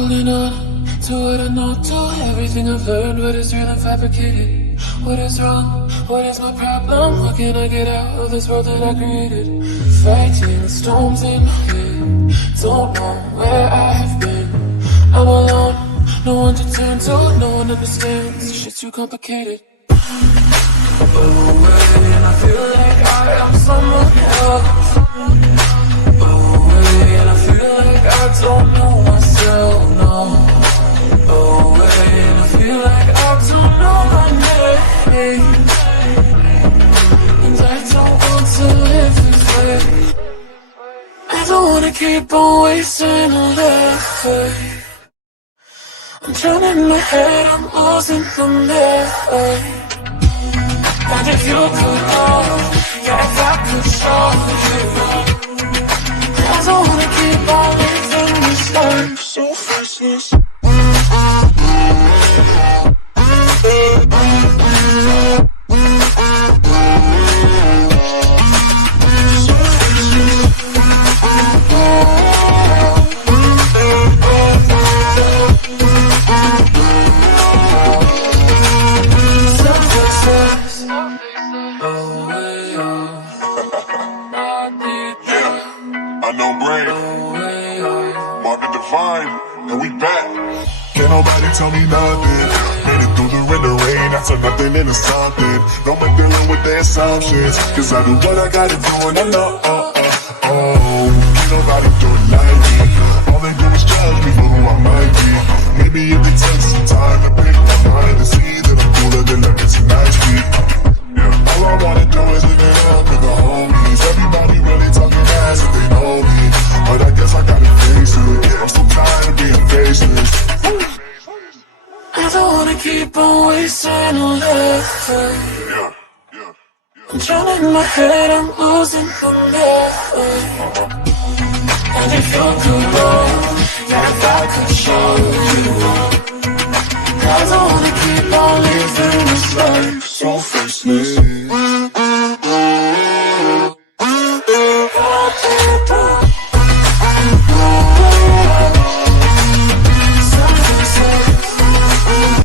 Holding on to what I know, to everything I've learned, what is real and fabricated. What is wrong? What is my problem? How can I get out of this world that I created? Fighting storms in my head, don't know where I have been. I'm alone, no one to turn to, no one understands. Shit's too complicated. Away, and I feel like I am someone else. Away, and I feel like I don't know myself, no. Away, and I feel like I don't know my name. And I don't want to live this way. I don't wanna keep on wasting a life. I'm drowning in my head, I'm losing the night. And if you could know, yeah, if I could show you, I don't wanna keep on living this life so faceless. Tell me nothing. Made it through the rain, I turn nothing into something. No more dealing with the assumptions, cause I do what I gotta do and I know, can't nobody do it like me. All they do is judge me for who I might be. Maybe if it takes some time to pick my mind to see that I'm cooler than let me tonight speak. Yeah, all I wanna do is live it up with the homies. Everybody really talking ass if they know me, but I guess I gotta face it. Yeah, I'm so tired of being faceless. I don't wanna keep on wasting a life. I'm drowning in my head, I'm losing the night. And if you could know, yeah, if I could show you, I don't wanna keep on living this life so fast.